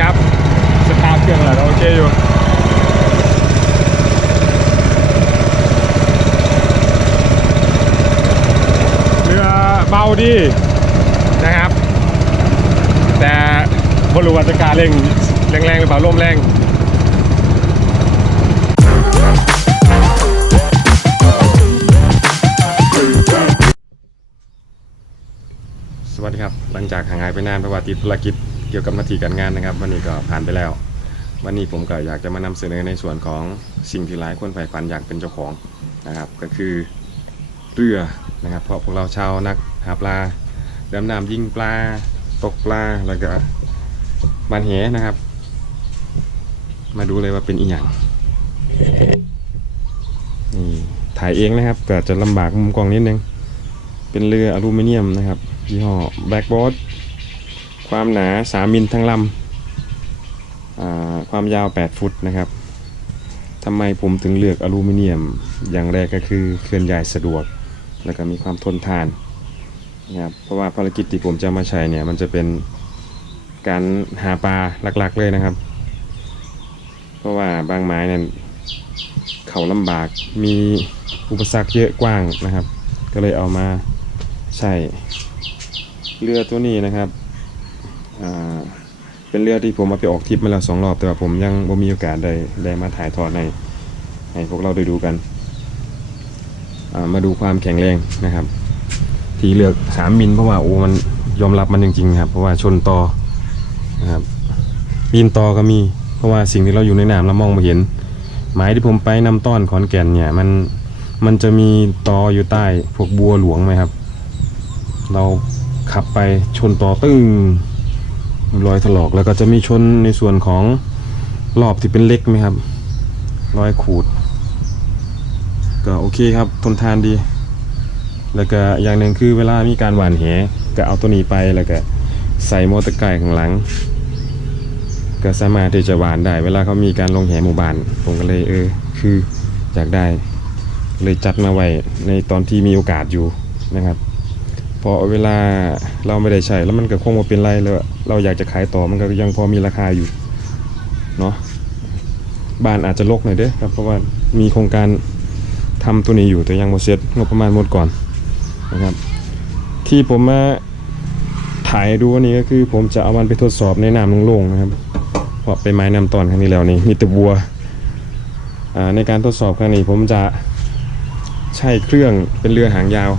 ครับ สภาพเครื่องอะไรโอเคอยู่เรือเบาดีนะครับ แต่บรูว่าจะกาเร่งแรงๆหรือเปล่าลมแรงสวัสดีครับ หลังจากห่างหายไปนานเพราะว่าติดภารกิจ เกี่ยวกับหน้าที่การงานนะครับ วันนี้ก็ผ่านไปแล้ว วันนี้ผมก็อยากจะมานำเสนอในส่วนของสิ่งที่หลายคนใฝ่ฝันอยากเป็นเจ้าของนะครับ ก็คือเรือนะครับ เพราะพวกเราชาวนักหาปลาดำน้ำยิงปลาตกปลาแล้วก็บานเหนะครับ มาดูเลยว่าเป็นอีหยังนี่ถ่ายเองนะครับก็จะลำบากมุมกล้องนิดนึง เป็นเรืออลูมิเนียมนะครับยี่ห้อแบ็กบอ d ความหนา 3 มิลทั้งลำความยาว 8 ฟุตนะครับทำไมผมถึงเลือกอลูมิเนียม อย่างแรกก็คือเคลื่อนย้ายสะดวก แล้วก็มีความทนทานนะครับเพราะว่าภารกิจที่ผมจะมาใช้เนี่ยมันจะเป็นการหาปลาหลักๆเลยนะครับ เพราะว่าบางไม้เนี่ยเขาลำบากมีอุปสรรคเยอะกว้างนะครับ ก็เลยเอามาใช้เรือตัวนี้นะครับ อ่าเป็นเรือที่ผมเอาไปออกทริปมาแล้วสองรอบแต่ว่าผมยังไม่มีโอกาสได้ได้มาถ่ายทอดในให้พวกเราได้ดูกันามาดูความแข็งแรงนะครับ ที่เลือก3มิลเพราะว่าโอ้มันยอมรับมันจริงๆครับ เพราะว่าชนต่อนะครับปีนต่อก็มี เพราะว่าสิ่งที่เราอยู่ในน้ำเรามองไม่เห็น หมายที่ผมไปนำต้อนขอนแก่นเนี่ยมันมันจะมีตออยู่ใต้พวกบัวหลวงไหมครับ เราขับไปชนตอตึ้ง รอยถลอกแล้วก็จะมีชนในส่วนของรอบที่เป็นเล็กไหมครับ รอยขูด ก็โอเคครับ ทนทานดี แล้วก็อย่างหนึ่งคือเวลามีการหว่านแหก็เอาตัวนี้ไปแล้วก็ใส่มอเตอร์ไกข้างหลัง ก็สามารถที่จะหวานได้ เวลาเขามีการลงแหหมู่บ้าน ผมก็เลยเออ คืออยากได้ เลยจัดมาไว้ในตอนที่มีโอกาสอยู่นะครับ พอเวลาเราไม่ได้ใช้แล้วมันก็คงมาเป็นไรแล้วเราอยากจะขายต่อมันก็ยังพอมีราคาอยู่เนาะบ้านอาจจะลกหน่อยเด้อครับเพราะว่ามีโครงการทำตัวนี้อยู่แต่ยังโมเสร็จงบประมาณหมดก่อนนะครับ ที่ผมมาถ่ายดูวันนี้ก็คือ ผมจะเอามันไปทดสอบในน้ำโล่งๆนะครับเพราะไปไม้นำตอนครั้งนี้แล้วนี่มีแต่บัวอ่าในการทดสอบครั้งนี้ผมจะใช่เครื่องเป็นเรือหางยาว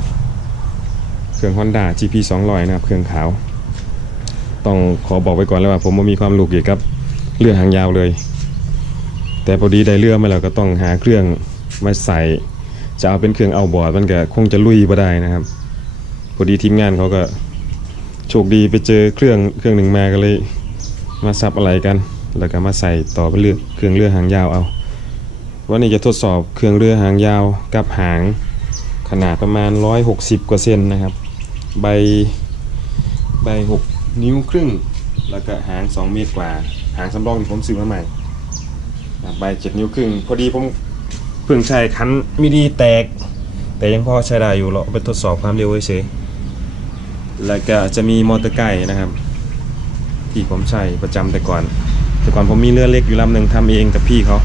เครื่อง Honda GP 200นะครับ เครื่องขาว ต้องขอบอกไว้ก่อนแล้วว่า ผมไม่มีความรู้เกี่ยวกับเรือหางยาวเลย แต่พอดีได้เรือมาแล้วก็ต้องหาเครื่องมาใส่ จะเอาเป็นเครื่องเอาบอร์ดมันก็คงจะลุยบ่ได้นะครับ พอดีทีมงานเขาก็โชคดีไปเจอเครื่องเครื่องหนึ่งมาก็เลยมาซับอะไรกัน แล้วก็มาใส่ต่อเป็นเรือเครื่องเรือหางยาวเอา วันนี้จะทดสอบเครื่องเรือหางยาวกับหางขนาดประมาณ 160 กว่าเซนนะครับ ใบใบ6นิ้วครึ่ง แล้วก็หาง2เมตรกว่า หางสำรองที่ผมซื้อมาใหม่นะใบ7นิ้วครึ่ง พอดีผมเพิ่งใช้คันมิดีแตก แต่ยังพอใช้ได้อยู่เราไปทดสอบความเร็วเฉยแล้วก็จะมีมอเตอร์ไกนะครับ ที่ผมใช้ประจำแต่ก่อน แต่ก่อนผมมีเรือเล็กอยู่ลำหนึ่งทำเองกับพี่เขา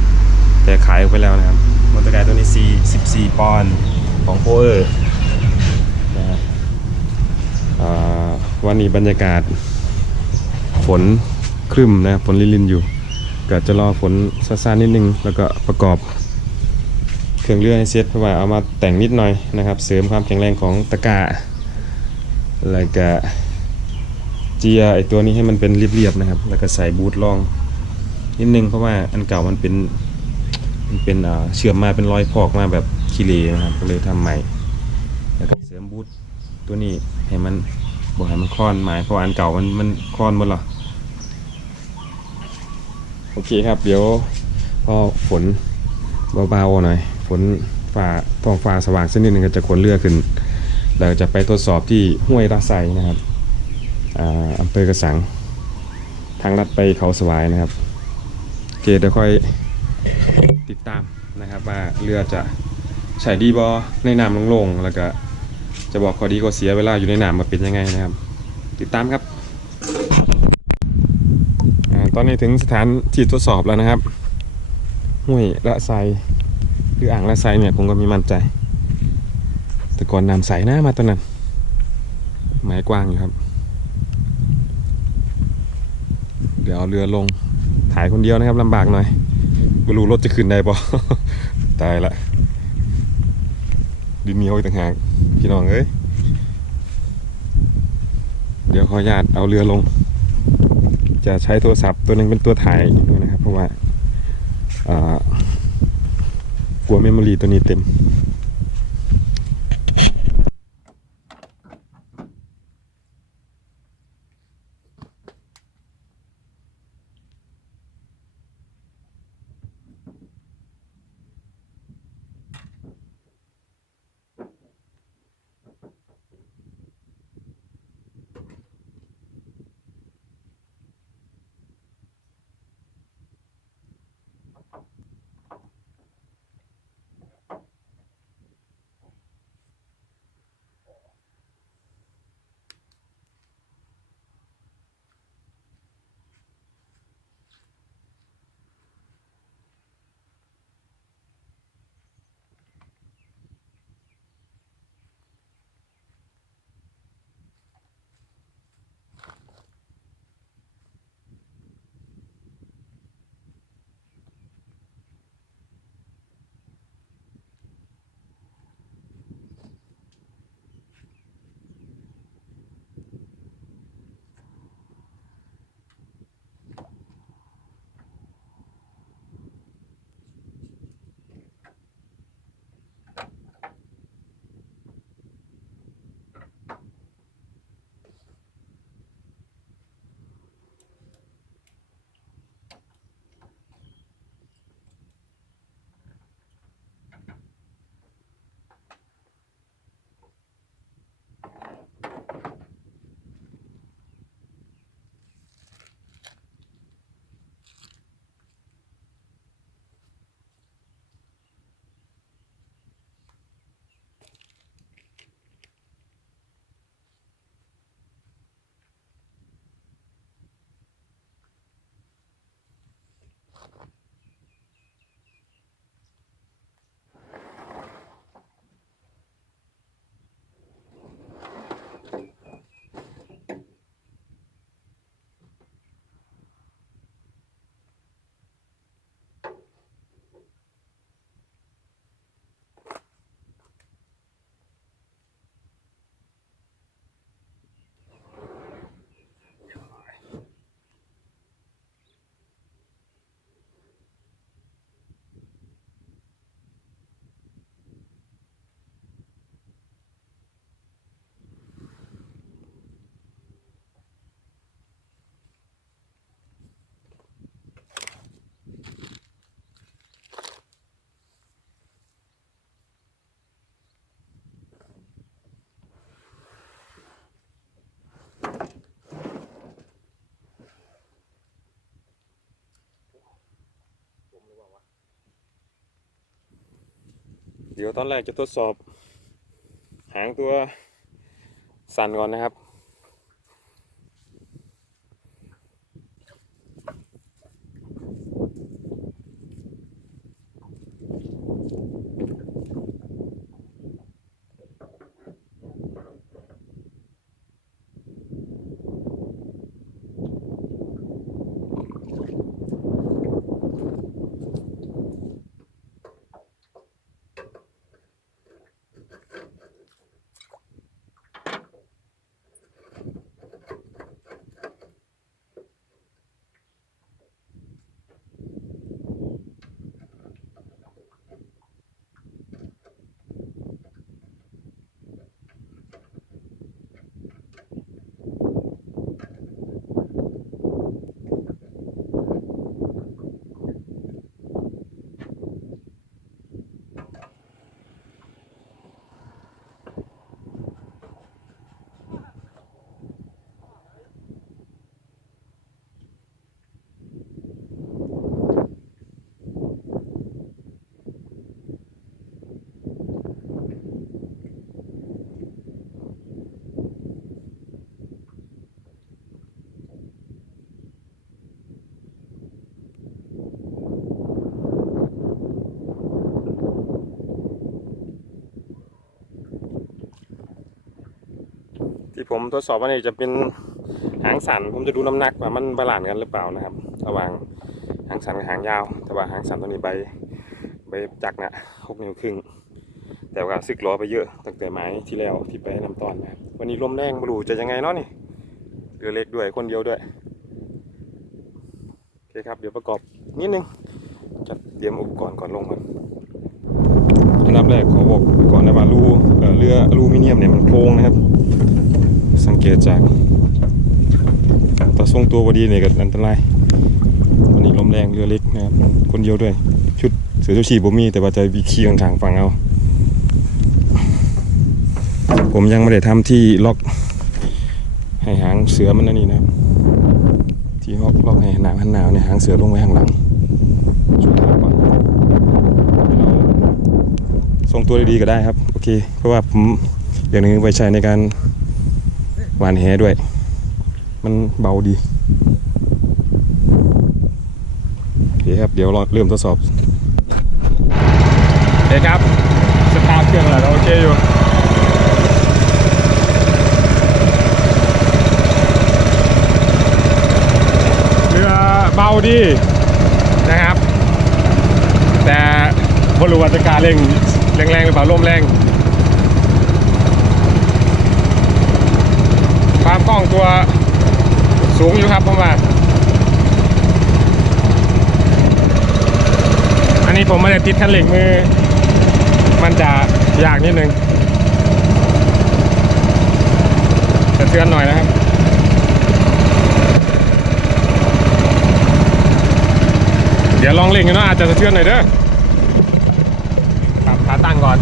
แต่ขายออกไปแล้วนะครับมอเตอร์ไซค์ตัวนี้4 14ปอนด์ของโฟเออร์ วันนี้บรรยากาศ ฝนครึ้มนะฝนลินๆอยู่ก็จะรอฝนซาๆนิดนึง แล้วก็ประกอบเครื่องเรือให้เสร็จเพราะว่าเอามาแต่งนิดหน่อยนะครับ เสริมความแข็งแรงของตะก้าแล้วก็เจียไอตัวนี้ให้มันเป็นเรียบๆนะครับ แล้วก็ใส่บูทรองนิดนึงเพราะว่าอันเก่ามันเป็นมันเป็นเชื่อมมาเป็นรอยพอกมาแบบคีเลนะครับก็เลยทำใหม่แล้วก็เสริมบูทตัวนี้ ให้มันบอกให้มันคลอนหมายเพราะอันเก่ามันมันคลอนหมดหรอโอเคครับ เดี๋ยวพอฝนเบาๆหน่อยฝนฟ้าท้องฟ้าสว่างสักนิดนึงก็จะขนเรือขึ้น เราจะไปทดสอบที่ห้วยระไซนะครับอ่าอำเภอกระสัง ทางลัดไปเขาสวายนะครับโอเคเดี๋ยวค่อยติดตามนะครับว่าเรือจะใช้ดีบอในน้ำลงๆแล้วก็ จะบอกข้อดีข้อเสียเวลาอยู่ในน้ำมาเป็นยังไงนะครับ ติดตามครับอตอนนี้ถึงสถานที่ทดสอบแล้วนะครับห้วยละไซหรืออ่างละไซเนี่ยผมก็มีมั่นใจ แต่ก่อนน้ำใสนะมาตอนนั้นไม้กว้างอยู่ครับ เดี๋ยวเอาเรือลงถ่ายคนเดียวนะครับลำบากหน่อยไม่รู้รถจะขึ้นได้ปะตายละ ดินเหนียวอีกต่างหากพี่น้องเอ้ยเดี๋ยวขออนุญาตเอาเรือลง จะใช้โทรศัพท์ตัวนึงเป็นตัวถ่ายด้วยนะครับ เพราะว่ากลัวเมมโมรีตัวนี้เต็ม เดี๋ยวตอนแรกจะทดสอบ หางตัวสั่นก่อนนะครับ ที่ผมทดสอบวันนี้จะเป็นหางสันผมจะดูน้ำหนักว่ามันบาลานซ์กันหรือเปล่านะครับ ระหว่างหางสันกับหางยาว แต่ว่าหางสันตัวนี้ใบใบจักรนะหกนิ้วครึ่งแต่ว่าสึกล้อไปเยอะตั้งแต่ไม้ที่แล้วที่ไปนำตอนนะครับวันนี้ลมแรงไม่รู้จะยังไงเนาะนี่เรือเล็กด้วยคนเดียวด้วยโอเคครับเดี๋ยวประกอบนิดนึงจัดเตรียมอุปกรณ์ก่อนลงก่อนอันดับแรกขอบอกไว้ก่อนนะว่ารูเออเรืออลูมิเนียมเนี่ยมันโค้งนะครับ สังเกตจากต่อทรงตัวพอดีเนี่ยก็อันตรายวันนี้ลมแรงเรือเล็กนะครับคนเดียวด้วย ชุดเสือชูชีพผมมีแต่ว่าจะวิขี่ข้างๆฝั่งเอาผมยังไม่ได้ทำที่ล็อกให้หางเสือมันนั่นนี่นะครับที่ล็อกล็อกให้หนาวหันหนาวเนี่ยหางเสือลงไว้ข้างหลังช่วยหาก่อนเราทรงตัวดีๆก็ได้ครับโอเคเพราะว่าผมอย่างหนึงไว้ใช้ในการ หวานแหด้วย มันเบาดีโอเคครับ เดี๋ยวเราเริ่มทดสอบโอเคครับ สตาร์ทเครื่องแล้วโอเคอยู่เรือเบาดีนะครับ แต่บรู้ว่าจะกล้าเร่งแรงๆหรือเปล่าลมแรง คล่องตัวสูงอยู่ครับผมว่า อันนี้ผมไม่ได้ติดคันเร่งมือ มันจะยากนิดนึงจะเตือนหน่อยนะครับเดี๋ยวลองเล่งกันนะอาจจะสะเทือนหน่อยเด้อปรับขาตั้งก่อน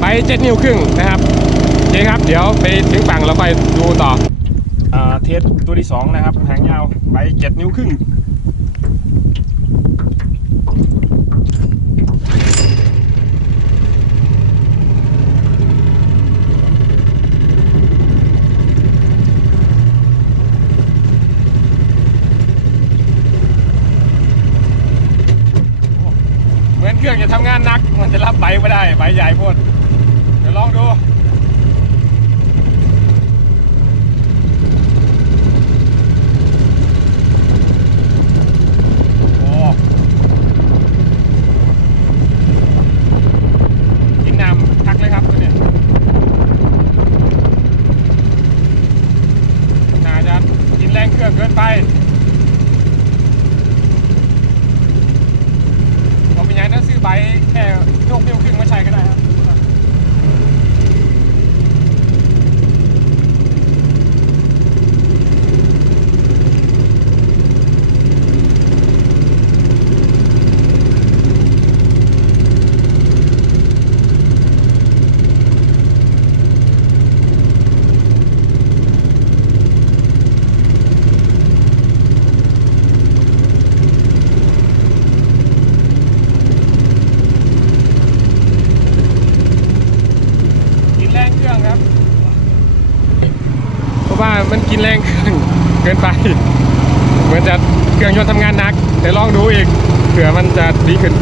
ไปเจ็ดนิ้วครึ่งนะครับโอเคครับ เดี๋ยวไปถึงฝั่งเราไปดูต่ออเทสตัวที่สองนะครับหางยาวไปเจ็ดนิ้วครึ่ง จะรับใบไม่ได้ใบใหญ่โพดเดี๋ยวลองดู โอ้กินน้ำทักเลยครับตัวเนี้ยน่าจะกินแรงเครื่องเกินไปผมเป็นยังนั้นซื้อใบแค่โยกเดียวครึ่งมาใช้ก็ได้ครับ กินแรงเครื่องครับ เพราะว่ามันกินแรงเครื่องเกิ นไป เหมือนจะเครื่องยนต์ทำงานหนัก แต่ลองดูอีกเผื่อมันจะดีขึ้น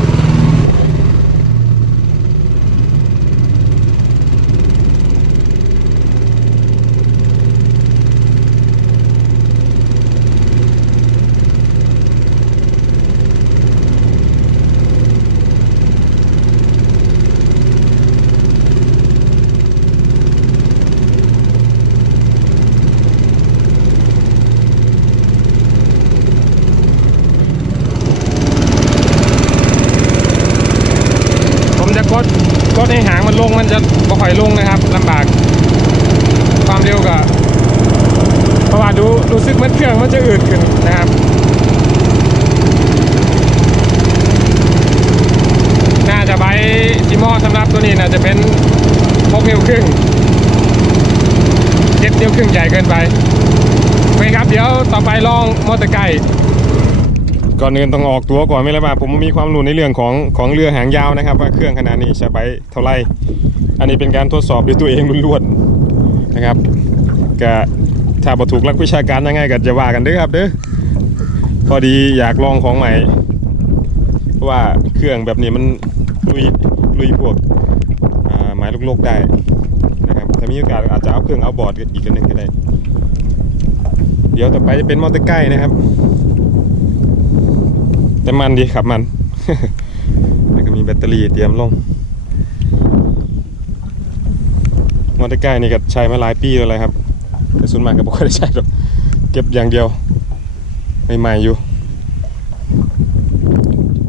ผมจะกดกดให้หางมันลงมันจะบ่ค่อยลงนะครับลำบาก ความเร็วก็เพราะว่าดูรู้สึกเหมันเครื่องมันจะอืดขึ้นนะครับ น่าจะใบที่เหมอสำหรับตัวนี้น่าจะเป็นพกนิ้วครึ่งเจ็ดนิ้วครึ่งใหญ่เกินไปโอเคครับ เดี๋ยว ต่อไปลองมอเตอร์ไกค์ก่อนอื่นต้องออกตัวก่อนไม่ล้วว่าผมมีความรู้ในเรื่องของของเรือหางยาวนะครับ ว่าเครื่องขนาดนี้ใช้ใบเท่าไรอันนี้เป็นการทดสอบด้วยตัวเองล้วนๆนะครับก็ถ้าบถูกลักวิชาการยังไงก็จะว่ากันเด้อครับเด้อพอดีอยากลองของใหม่เพราะว่าเครื่องแบบนี้มันลุยลุยพวกอ่าไม้ลูกๆได้นะครับถ้ามีโอกาสอาจจะเอาเครื่องเอาบอร์ดอีกอันหนึ่งก็ได้ ดี๋ยวต่อไปจะเป็นมอเตอร์ไกค์นะครับ แต่มันดีขับมัน แล้วก็มีแบตเตอรี่เตรียมลง มอเตอร์ไกค์นี่ก็ใช้มาหลายปีแล้วเลยครับแต่ส่วนมากก็ไม่ค่อยได้ใช้หรอกเก็บอย่างเดียวใหม่ๆอยู่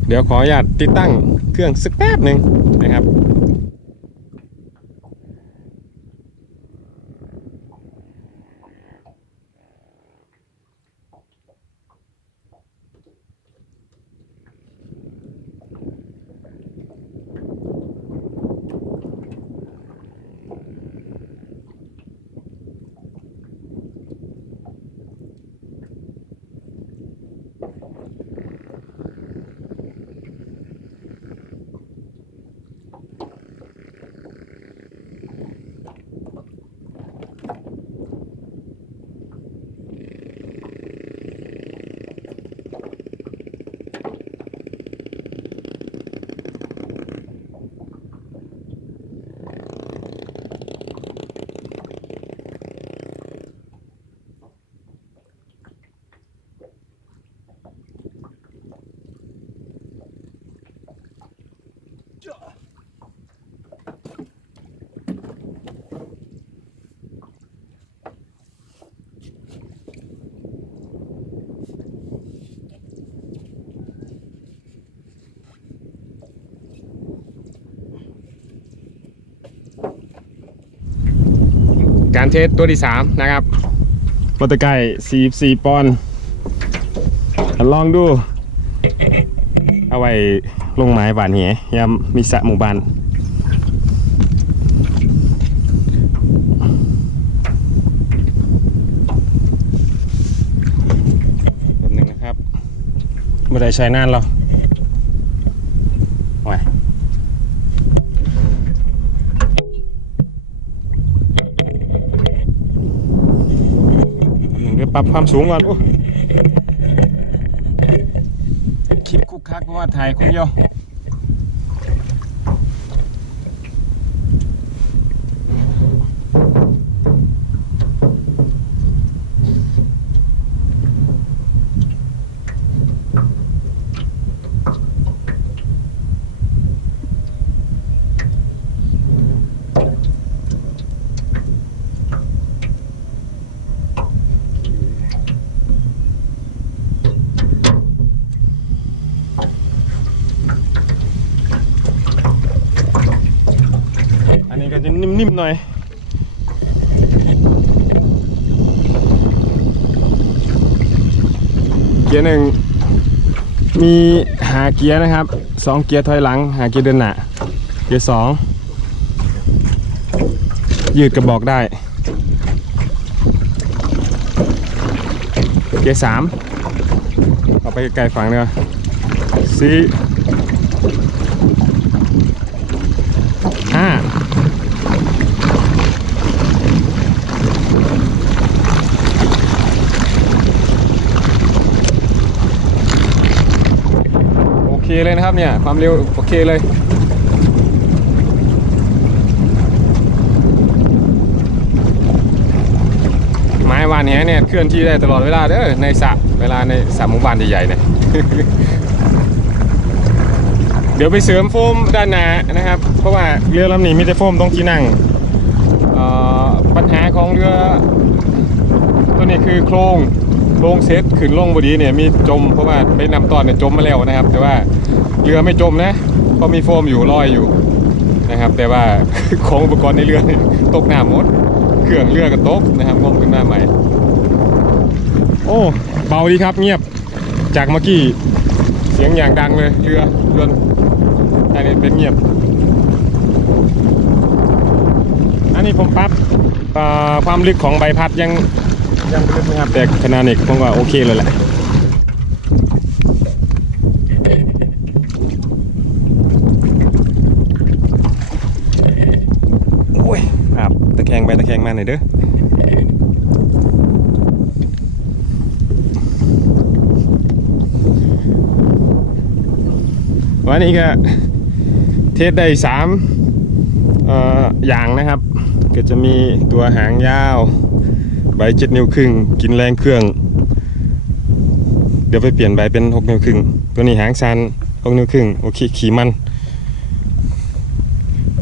เดี๋ยวขออนุญาตติดตั้งเครื่องสักแป๊บหนึ่งนะครับ การเทสตัวที่ 3 นะครับมอเตอร์ไกค์44ปอนด์ลองดู เอาไว้ลงไม้บานเหียยามมีสะหมู่บ้านแบบหนึ่งนะครับไม่ได้ใช้นานหรอกไว้ หนึ่งเดี๋ยว ปรับความสูงก่อนอคลิปคุกคักเพราะว่าถ่ายคนเดียว อัน นิ่มๆหน่อยเกียร์หนึ่งมีหาเกียร์นะครับสองเกียร์ถอยหลัง หาเกียร์เดินหน้าเกียร์สองยืดกระบอกได้ เกียร์สามเอาไปไกลฝั่งเนื้อสี่ห้าโอ เคเลยนะครับเนี่ย ความเร็วโอเคเลยไม้วานนี้เนี่ยเคลื่อนที่ได้ตลอดเวลาเด้อในสระเวลาในสระหมู่บ้านใหญ่ๆเนี่ยเดี๋ยวไปเสริมโฟมด้านหน้านะครับ เพราะว่าเรือลำนี้มีแต่โฟมตรงที่นั่งปัญหาของเรือตัวนี้คือโครง โครงเซตขึ้นลงบดีเนี่ยมีจมเพราะว่าไปนำตอนเนี่ยจมมาแล้วนะครับ แต่ว่าเรือไม่จมนะเพราะมีโฟมอยู่ลอยอยู่นะครับ แต่ว่าของอุปกรณ์ในเรือตกน้ำหมด เครื่องเรือก็ตกนะครับงมขึ้นมาใหม่ โอ้เบาดีครับเงียบจากเมื่อกี้เสียงอย่างดังเลยเรือเรือนอันนี้เป็นเงียบ อันนี้ผมปรับความลึกของใบพัดยัง ยังลึกนะครับแต่ขนาดนี้ผมว่าโอเคเลยแหละโอ้ยครับตะแคงไปตะแคงมาหน่อยเด้อวันนี้ก็เทสได้สามเอ่ออย่างนะครับ ก็จะมีตัวหางยาว ใบเจ็ดนิ้วครึ่ง กินแรงเครื่อง เดี๋ยวไปเปลี่ยนใบเป็นหกนิ้วครึ่ง ตัวนี้หางชันหกนิ้วครึ่งโอเคขี่มัน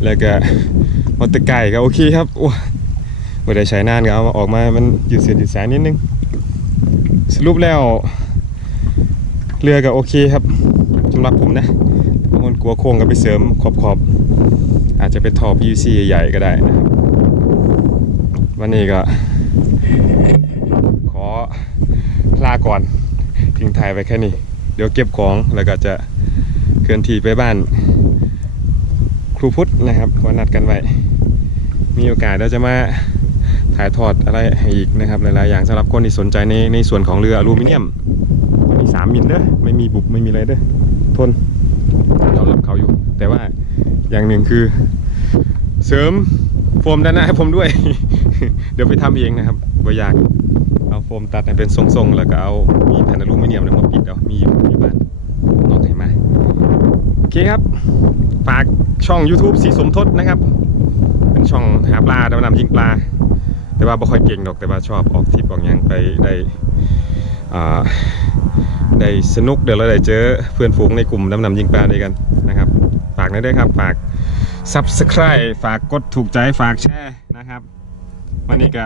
แล้วก็มอเตอร์ไก่ก็โอเคครับโอ้ไม่ได้ใช้นานก็เอาออกมามันหยืดเส้นยืดสายนิดนึง สรุปแล้วเรือก็โอเคครับสำหรับผมนะบางคนกลัวโค้งก็ไปเสริมขอบขอบๆอาจจะเป็นทอ PVC ใหญ่ๆก็ได้นะครับ วันนี้ก็ ขอลาก่อน ทิ้งถ่ายไปแค่นี้ เดี๋ยวเก็บของแล้วก็จะเคลื่อนที่ไปบ้าน ครูพุทธนะครับวันนัดกันไว้ มีโอกาสเราจะมาถ่ายทอดอะไรอีกนะครับ หลาย ๆ อย่างสำหรับคนที่สนใจในในส่วนของเรืออลูมิเนียมมันมีสามมิลเด้อไม่มีบุบไม่มีอะไรเด้อทนยอมรับเขาอยู่ แต่ว่าอย่างหนึ่งคือ เสริมโฟมด้านหน้าให้ผมด้วย เดี๋ยวไปทำเองนะครับ บ่อยากเอาโฟมตัดให้เป็นทรงๆ แล้วก็เอามีแผ่นอลูมิเนียมเนี่ยมาปิดเอามีอยู่อยู่บ้านนอกให้มาโอเคครับ ฝากช่อง YouTube สีสมทศนะครับ เป็นช่องหาปลาดำน้ำยิงปลา แต่ว่าบ่ค่อยเก่งดอกแต่ว่าชอบออกทริปออกหยังไปได้ได้สนุกเดี๋ยวเราได้เจอเพื่อนฝูงในกลุ่มดำน้ำยิงปลาด้วยกันนะครับ ฝากหนะด้วยครับฝาก Subscribe ฝากกดถูกใจฝากแชร์นะครับ วันนี้ก็